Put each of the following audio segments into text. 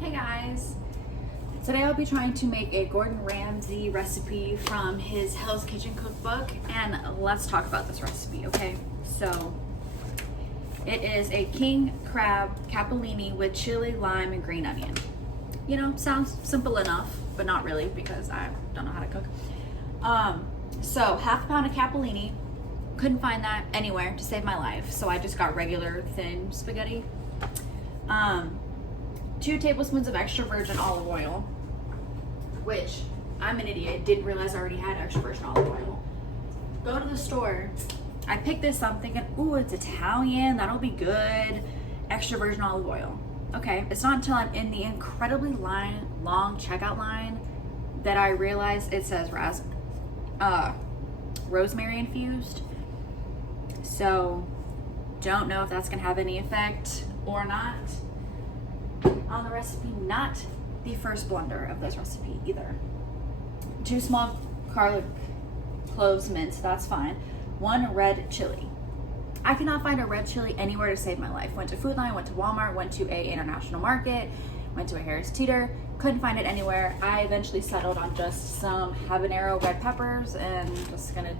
Hey guys! Today I'll be trying to make a Gordon Ramsay recipe from his Hell's Kitchen cookbook, and let's talk about this recipe, okay? So, it is a king crab capellini with chili, lime, and green onion. You know, sounds simple enough, but not really because I don't know how to cook. So half a pound of capellini. Couldn't find that anywhere to save my life, so I just got regular thin spaghetti. 2 tablespoons of extra virgin olive oil, which I'm an idiot, didn't realize I already had extra virgin olive oil. Go to the store. I picked this up thinking, ooh, it's Italian, that'll be good. Extra virgin olive oil. Okay, it's not until I'm in the incredibly long checkout line that I realize it says rosemary infused. So, don't know if that's gonna have any effect or not on the recipe. Not the first blunder of this recipe either. 2 small garlic cloves minced, that's fine. 1 red chili. I could not find a red chili anywhere to save my life. Went to Food Lion, went to Walmart, went to a international market, went to a Harris Teeter, couldn't find it anywhere. I eventually settled on just some habanero red peppers and just gonna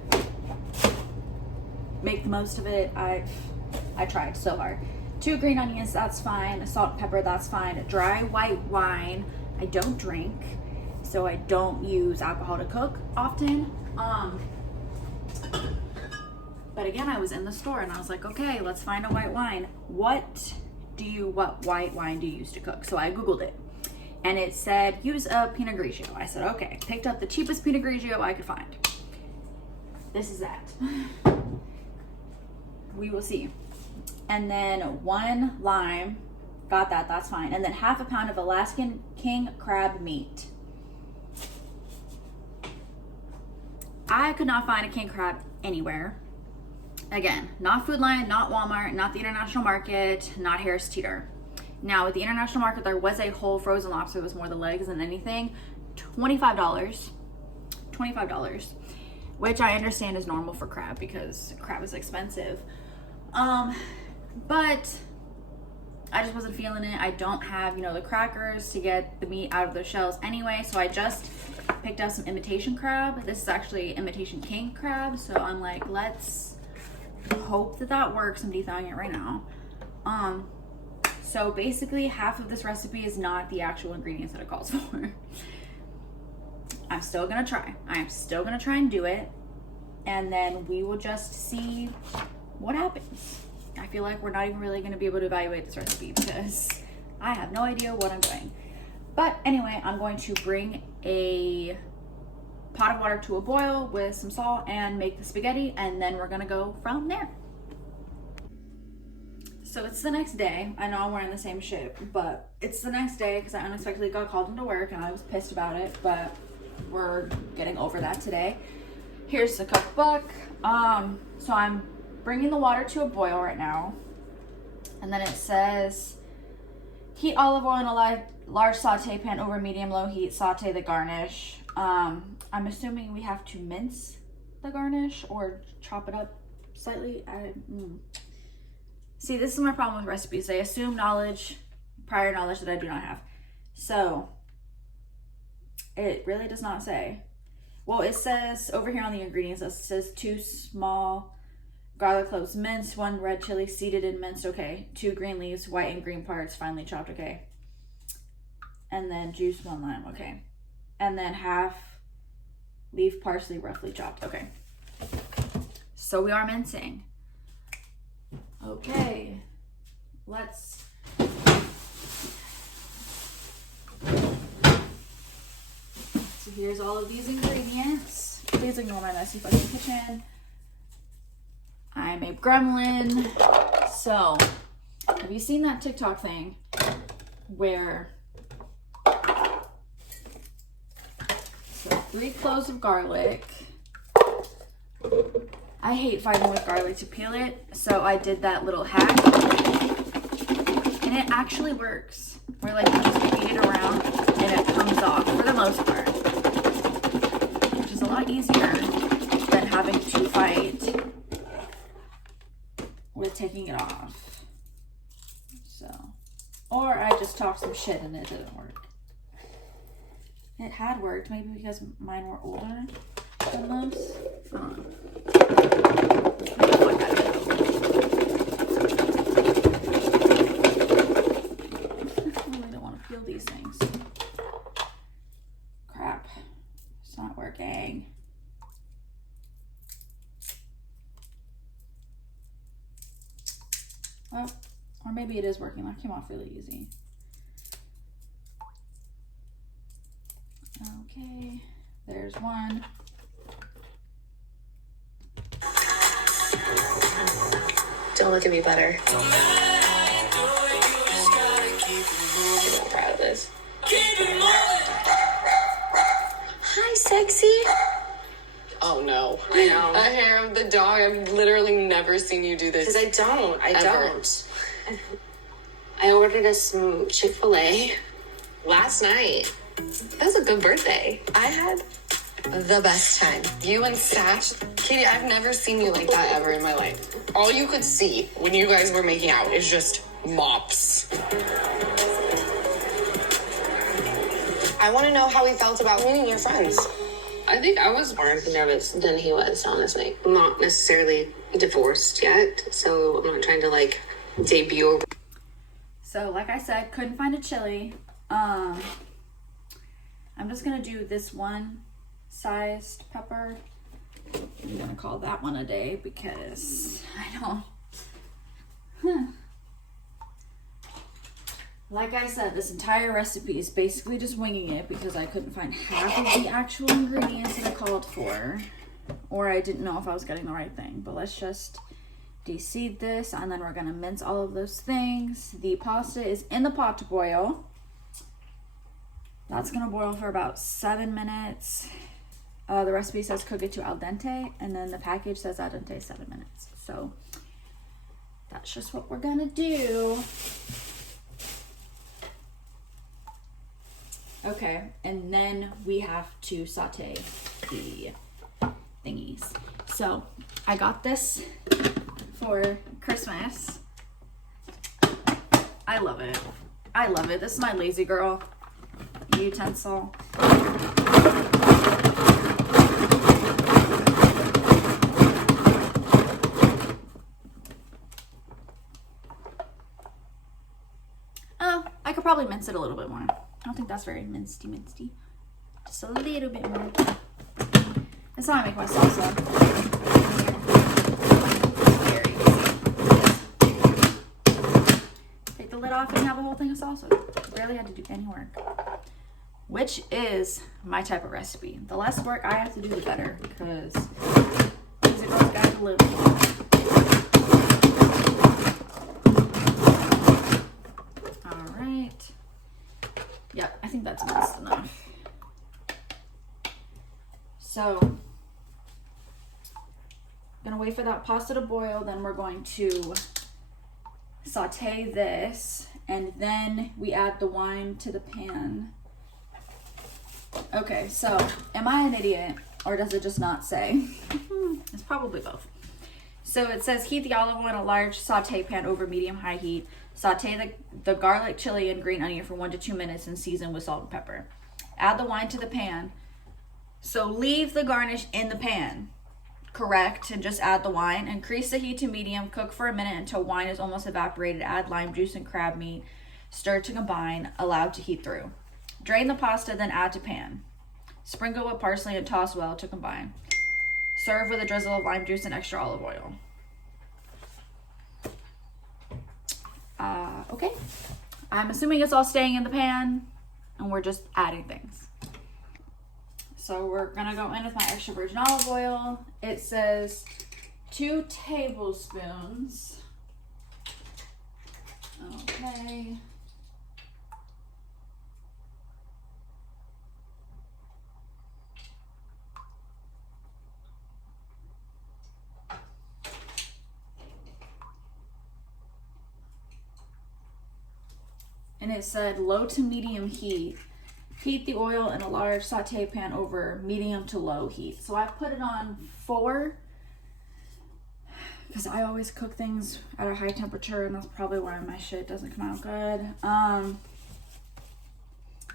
make the most of it. I tried so hard. 2 green onions, that's fine. Salt and pepper, that's fine. Dry white wine. I don't drink, so I don't use alcohol to cook often. But again, I was in the store and I was like, okay, let's find a white wine. What white wine do you use to cook? So I Googled it and it said, use a Pinot Grigio. I said, okay, picked up the cheapest Pinot Grigio I could find. This is that. We will see. And then 1 lime, got that, that's fine. And then half a pound of Alaskan king crab meat. I could not find a king crab anywhere. Again, not Food Lion, not Walmart, not the international market, not Harris Teeter. Now with the international market, there was a whole frozen lobster that was more the legs than anything. $25, which I understand is normal for crab because crab is expensive. But I just wasn't feeling it. I don't have, the crackers to get the meat out of the shells anyway, so I just picked up some imitation crab. This is actually imitation king crab, so I'm like, let's hope that works. I'm de-thawing it right now. So basically half of this recipe is not the actual ingredients that it calls for. I'm still gonna try. I'm still gonna try and do it, and then we will just see what happens. I feel like we're not even really going to be able to evaluate this recipe because I have no idea what I'm doing. But anyway, I'm going to bring a pot of water to a boil with some salt and make the spaghetti, and then we're going to go from there. So it's the next day. I know I'm wearing the same shit, but it's the next day because I unexpectedly got called into work and I was pissed about it, but we're getting over that today. Here's the cookbook. So I'm bringing the water to a boil right now, and then it says heat olive oil in a large saute pan over medium-low heat. Saute the garnish. I'm assuming we have to mince the garnish or chop it up slightly. See, this is my problem with recipes. They assume prior knowledge that I do not have. So it really does not say. Well, it says over here on the ingredients, it says 2 small garlic cloves minced, 1 red chili seeded and minced, okay. 2 green leaves, white and green parts, finely chopped, okay. And then juice 1 lime, okay. And then half leaf parsley, roughly chopped, okay. So we are mincing. Okay, let's so here's all of these ingredients. Please ignore my messy fucking kitchen. I'm a gremlin. So, have you seen that TikTok thing where 3 cloves of garlic. I hate fighting with garlic to peel it, so I did that little hack, and it actually works. Where like you just beat it around and it comes off for the most part, which is a lot easier than having to fight with taking it off. So, or I just talked some shit and it didn't work. It had worked, maybe because mine were older than those. I don't know. I really don't want to feel these things. Crap. It's not working. Well, or maybe it is working. That came off really easy. Okay, there's one. Don't look at me better. I'm proud of this. Hi, sexy. Oh no. I know. A hair of the dog. I've literally never seen you do this. Because I don't. Ever. I ordered us some Chick-fil-A. Last night. That was a good birthday. I had the best time. You and Sash. Katie, I've never seen you like that ever in my life. All you could see when you guys were making out is just mops. I want to know how he felt about meeting your friends. I think I was more nervous than he was, honestly. I'm not necessarily divorced yet, so I'm not trying to, like, debut. So, like I said, couldn't find a chili. I'm just gonna do this one sized pepper. I'm gonna call that one a day because I don't. Like I said, this entire recipe is basically just winging it because I couldn't find half of the actual ingredients that I called for, or I didn't know if I was getting the right thing. But let's just de-seed this, and then we're gonna mince all of those things. The pasta is in the pot to boil. That's gonna boil for about 7 minutes. The recipe says cook it to al dente, and then the package says al dente 7 minutes. So that's just what we're gonna do. Okay, and then we have to saute the thingies. So I got this for Christmas. I love it. I love it. This is my Lazy Girl utensil. Oh, I could probably mince it a little bit more. I don't think that's very mincy. Just a little bit more. That's how I make my salsa. Very easy. Take the lid off and you have a whole thing of salsa. Barely had to do any work. Which is my type of recipe. The less work I have to do, the better, because these girls got to live. All right. Yep, I think that's minced enough. So, I'm gonna wait for that pasta to boil. Then we're going to saute this, and then we add the wine to the pan. Okay, so am I an idiot, or does it just not say? It's probably both. So it says heat the olive oil in a large saute pan over medium-high heat. Saute the garlic, chili, and green onion for 1 to 2 minutes and season with salt and pepper. Add the wine to the pan. So leave the garnish in the pan, correct, and just add the wine. Increase the heat to medium. Cook for a minute until wine is almost evaporated. Add lime juice and crab meat. Stir to combine. Allow to heat through. Drain the pasta, then add to pan. Sprinkle with parsley and toss well to combine. Serve with a drizzle of lime juice and extra olive oil. Okay. I'm assuming it's all staying in the pan, and we're just adding things. So we're gonna go in with my extra virgin olive oil. It says 2 tablespoons. Okay. And it said low to medium heat. Heat the oil in a large saute pan over medium to low heat. So I put it on 4 because I always cook things at a high temperature, and that's probably why my shit doesn't come out good.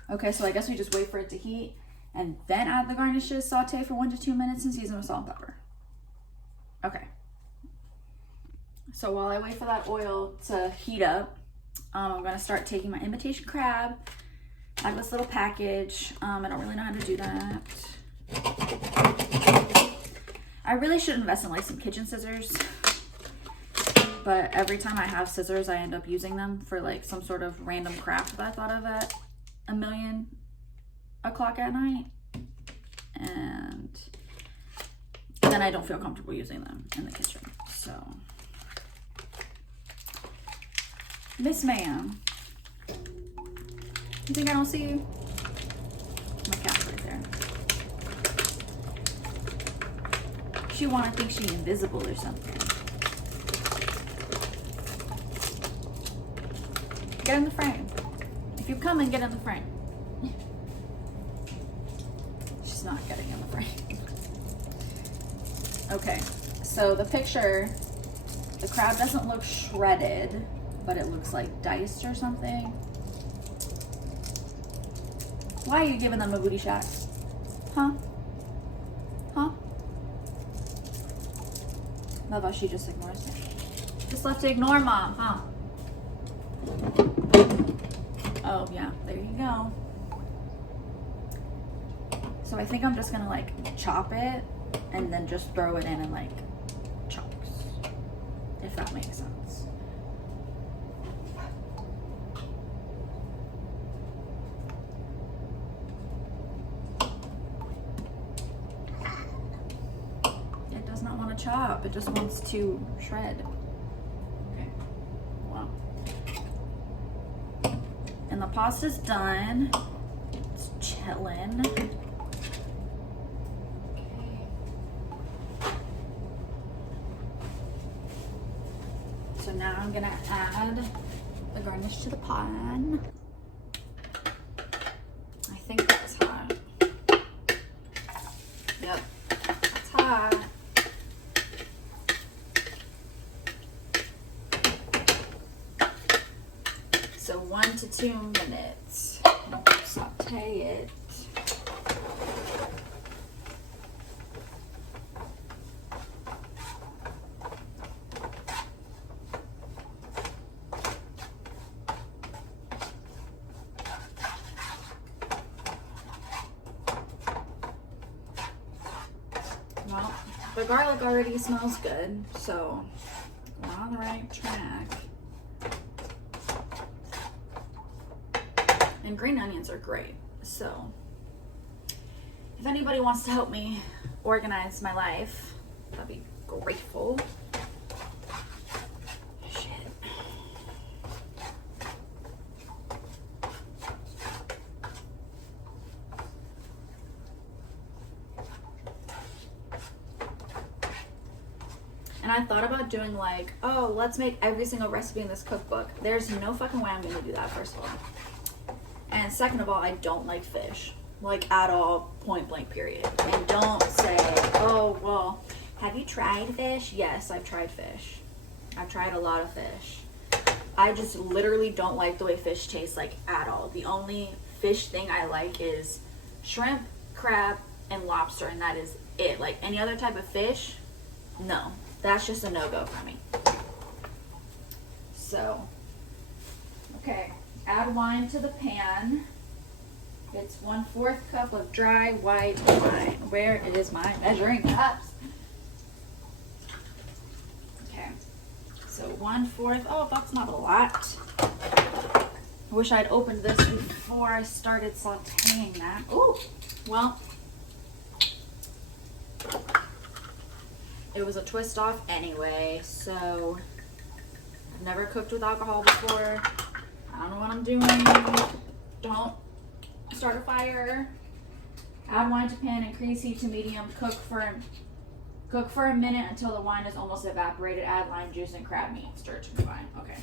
Okay, so I guess we just wait for it to heat and then add the garnishes, saute for 1 to 2 minutes, and season with salt and pepper. Okay. So while I wait for that oil to heat up, I'm gonna start taking my imitation crab out of this little package. I don't really know how to do that. I really should invest in like some kitchen scissors, but every time I have scissors, I end up using them for like some sort of random craft that I thought of at 1:00 at night, and then I don't feel comfortable using them in the kitchen. So, Miss Ma'am, you think I don't see you? My cat's right there. She wanna think she's invisible or something. Get in the frame. If you come and get in the frame. She's not getting in the frame. Okay, so the picture, the crab doesn't look shredded, but it looks like diced or something. Why are you giving them a booty shot? Huh? Huh? Love how she just ignores me. Just left to ignore mom, huh? Oh yeah, there you go. So I think I'm just gonna like chop it and then just throw it in like chunks, if that makes sense. It does not want to chop, it just wants to shred. Okay, wow. And the pasta's done. It's chilling. So now I'm gonna add the garnish to the pan. I think that's hot. Yep, that's hot. So 1 to 2 minutes. Saute it. Well, the garlic already smells good, so we're on the right track. And green onions are great, so if anybody wants to help me organize my life, I'd be grateful. Shit. And I thought about doing like, oh, let's make every single recipe in this cookbook. There's no fucking way I'm gonna do that, first of all. And second of all, I don't like fish, like at all, point blank period. And don't say, oh, well, have you tried fish? Yes, I've tried fish. I've tried a lot of fish. I just literally don't like the way fish tastes, like at all. The only fish thing I like is shrimp, crab, and lobster, and that is it. Like any other type of fish, no, that's just a no-go for me. So, okay. Add wine to the pan. It's 1/4 cup of dry white wine. Where it is my measuring cups. Okay, so 1/4. Oh, that's not a lot. I wish I'd opened this before I started sauteing that. Oh, well, it was a twist off anyway. So I've never cooked with alcohol before. I don't know what I'm doing. Don't start a fire. Add wine to pan, increase heat to medium. Cook for a minute until the wine is almost evaporated. Add lime juice and crab meat. Stir to combine. Okay.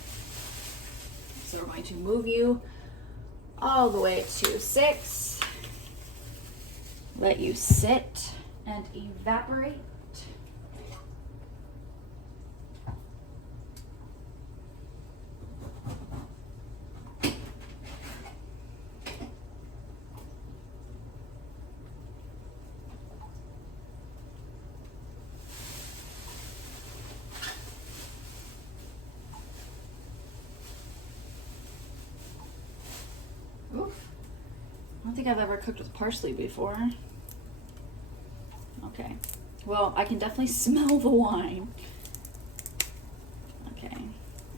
So we're going to move you all the way to 6. Let you sit and evaporate. don't think I've ever cooked with parsley before. Okay. Well, I can definitely smell the wine. Okay.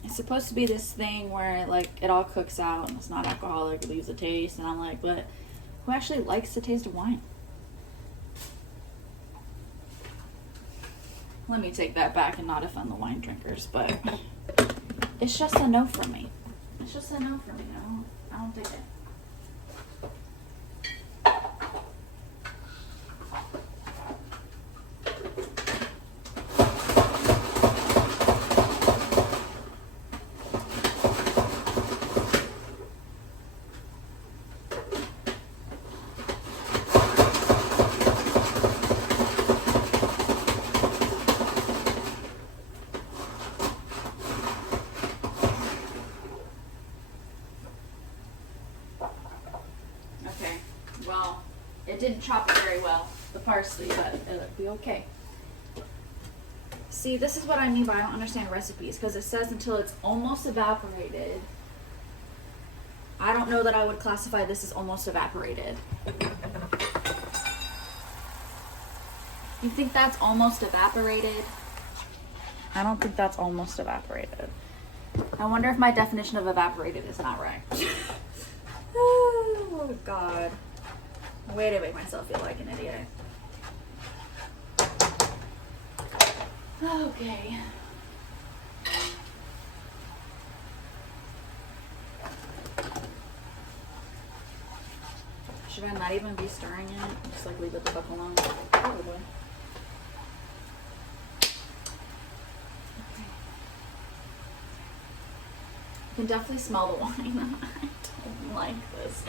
It's supposed to be this thing where, like, it all cooks out and it's not alcoholic, it leaves a taste. And I'm like, but who actually likes the taste of wine? Let me take that back and not offend the wine drinkers, but it's just a no from me. It's just a no from me. I don't dig it. Well, it didn't chop it very well, the parsley, but it'll be okay. See, this is what I mean by I don't understand recipes, because it says until it's almost evaporated. I don't know that I would classify this as almost evaporated. You think that's almost evaporated? I don't think that's almost evaporated. I wonder if my definition of evaporated is not right. Oh, God. Way to make myself feel like an idiot. Okay. Should I not even be stirring it? Just like leave it the fuck alone? Probably. Okay. You can definitely smell the wine. I don't like this.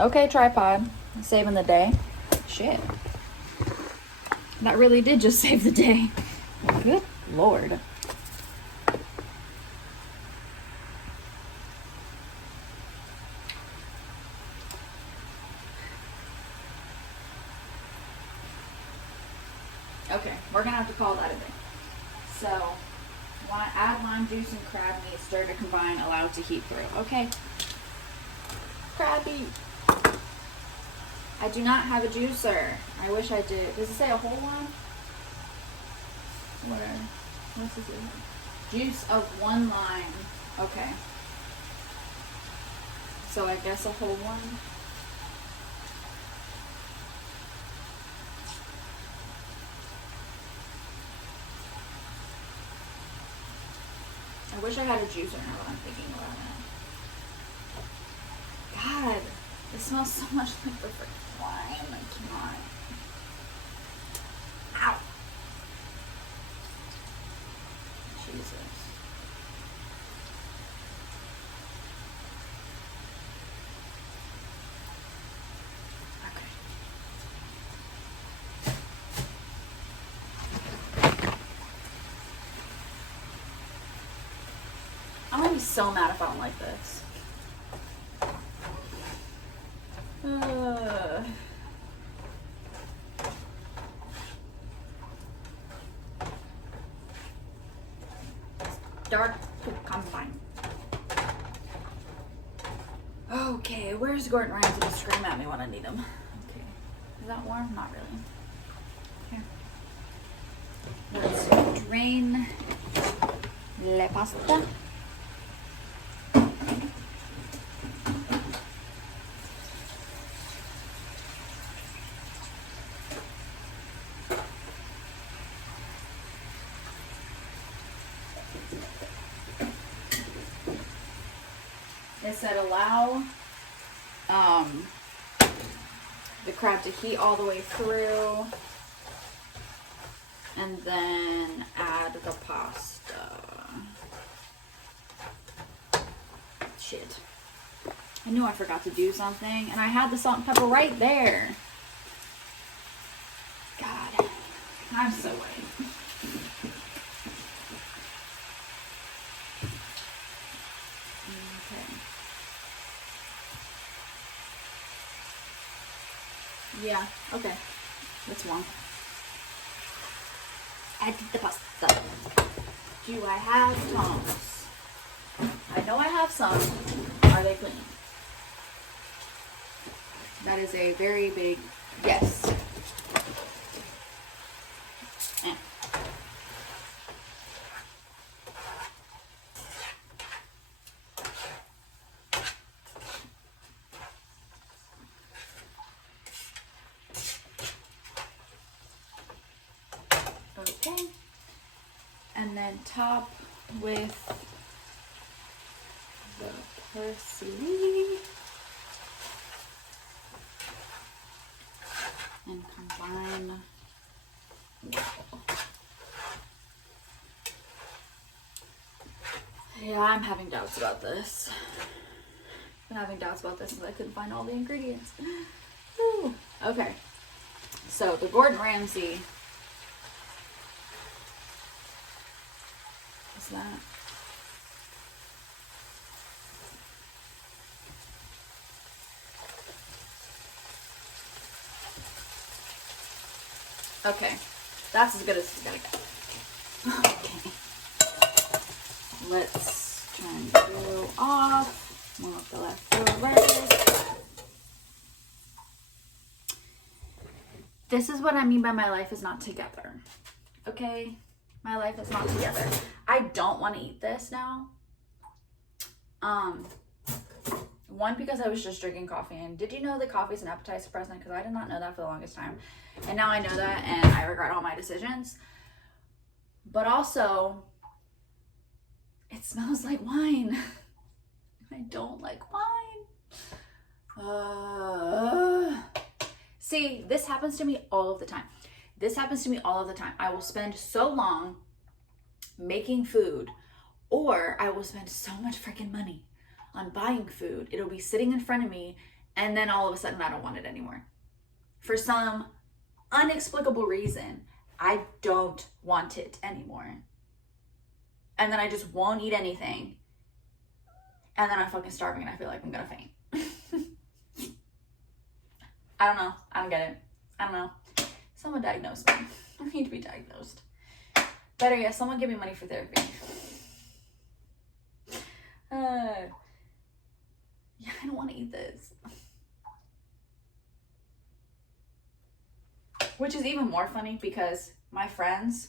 Okay, tripod. Saving the day. Shit. That really did just save the day. Good Lord. Okay, we're gonna have to call that a day. So, want to add lime juice and crab meat, stir to combine, allow it to heat through. Okay. Crabby. I do not have a juicer. I wish I did. Does it say a whole one? Where? What's this? Juice of 1 lime. Okay. So I guess a whole one. I wish I had a juicer now that I'm thinking about it. God, it smells so much like the freaking wine. I cannot. Ow. Jesus. I'm gonna be so mad if I don't like this. Dark combine. Okay, where's Gordon Ramsay to scream at me when I need him? Okay, is that warm? Not really. Here. Let's drain la pasta. It said allow the crab to heat all the way through and then add the pasta. Shit. I knew I forgot to do something and I had the salt and pepper right there. God, I'm so late. Yeah, okay. That's one. Add the pasta. Do I have tongs? I know I have some. Are they clean? That is a very big yes. Okay. And then top with the parsley. And combine well. Yeah, I'm having doubts about this. I've been having doubts about this since I couldn't find all the ingredients. Woo. Okay. So the Gordon Ramsay. What's that? Okay, that's as good as it's gonna get. Okay, let's try and peel off one of the leftovers. This is what I mean by my life is not together. Okay, my life is not together. I don't want to eat this now. One, because I was just drinking coffee, and did you know that coffee is an appetite suppressant? Because I did not know that for the longest time, and now I know that, and I regret all my decisions. But also, it smells like wine. I don't like wine. See, this happens to me all of the time. This happens to me all of the time. I will spend so long making food, or I will spend so much freaking money on buying food. It'll be sitting in front of me, and then all of a sudden I don't want it anymore. For some inexplicable reason, I don't want it anymore. And then I just won't eat anything. And then I'm fucking starving and I feel like I'm gonna faint. I don't know. I don't get it. I don't know. Someone diagnose me. I need to be diagnosed. Better yet, someone give me money for therapy. Yeah, I don't want to eat this. Which is even more funny because my friends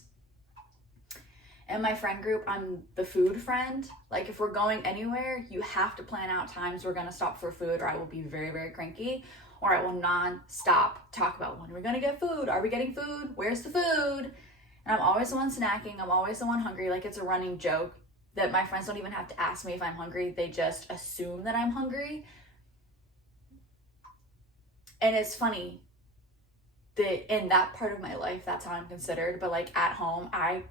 and my friend group, I'm the food friend. Like if we're going anywhere, you have to plan out times we're going to stop for food, or I will be very, very cranky, or I will non-stop talk about when we're going to get food. Are we getting food? Where's the food? And I'm always the one snacking. I'm always the one hungry. Like it's a running joke that my friends don't even have to ask me if I'm hungry. They just assume that I'm hungry. And it's funny that in that part of my life, that's how I'm considered. But like at home, I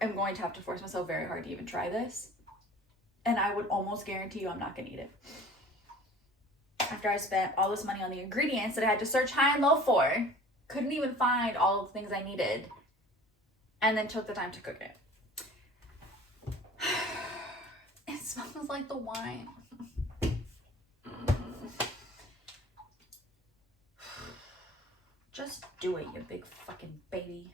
am going to have to force myself very hard to even try this. And I would almost guarantee you I'm not gonna eat it. After I spent all this money on the ingredients that I had to search high and low for, couldn't even find all the things I needed, and then took the time to cook it. It smells like the wine. Just do it, you big fucking baby.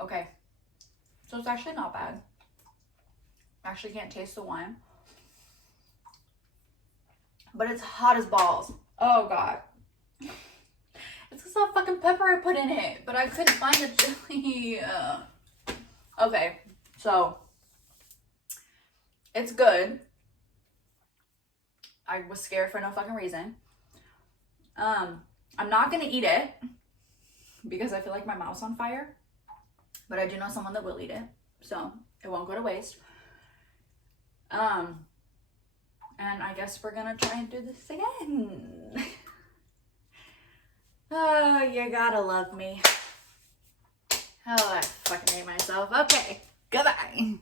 Okay, so it's actually not bad. I actually can't taste the wine, but it's hot as balls. Oh God. It's because of the fucking pepper I put in it, but I couldn't find the chili. Okay, so it's good. I was scared for no fucking reason. I'm not gonna eat it because I feel like my mouth's on fire, but I do know someone that will eat it, so it won't go to waste. And I guess we're gonna try and do this again. Oh, you gotta love me. Oh, I fucking hate myself. Okay, goodbye.